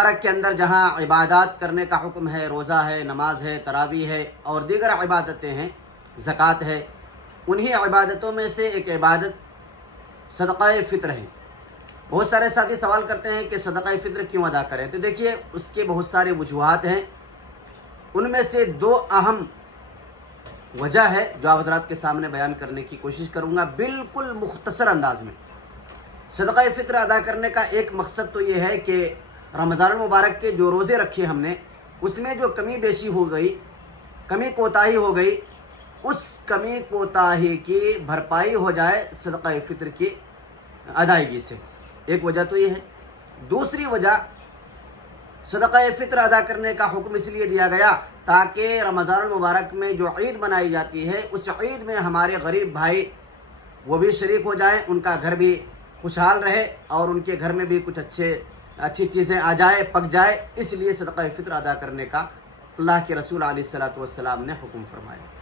مبارک کے اندر جہاں عبادات کرنے کا حکم ہے، روزہ ہے، نماز ہے، تراویح ہے اور دیگر عبادتیں ہیں، زکوٰۃ ہے، انہی عبادتوں میں سے ایک عبادت صدقہ فطر ہے۔ بہت سارے ساتھی سوال کرتے ہیں کہ صدقہ فطر کیوں ادا کریں؟ تو دیکھیے اس کے بہت سارے وجوہات ہیں، ان میں سے دو اہم وجہ ہے جو آپ حضرات کے سامنے بیان کرنے کی کوشش کروں گا بالکل مختصر انداز میں۔ صدقہ فطر ادا کرنے کا ایک مقصد تو یہ ہے کہ رمضان المبارک کے جو روزے رکھے ہم نے، اس میں جو کمی بیشی ہو گئی، کمی کوتاہی ہو گئی، اس کمی کوتاہی کی بھرپائی ہو جائے صدقہ فطر کی ادائیگی سے، ایک وجہ تو یہ ہے۔ دوسری وجہ، صدقہ فطر ادا کرنے کا حکم اس لیے دیا گیا تاکہ رمضان المبارک میں جو عید منائی جاتی ہے، اس عید میں ہمارے غریب بھائی وہ بھی شریک ہو جائیں، ان کا گھر بھی خوشحال رہے اور ان کے گھر میں بھی کچھ اچھی چیزیں آ جائے، پک جائے، اس لیے صدقہ فطر ادا کرنے کا اللہ کے رسول علیہ الصلوۃ والسلام نے حکم فرمایا۔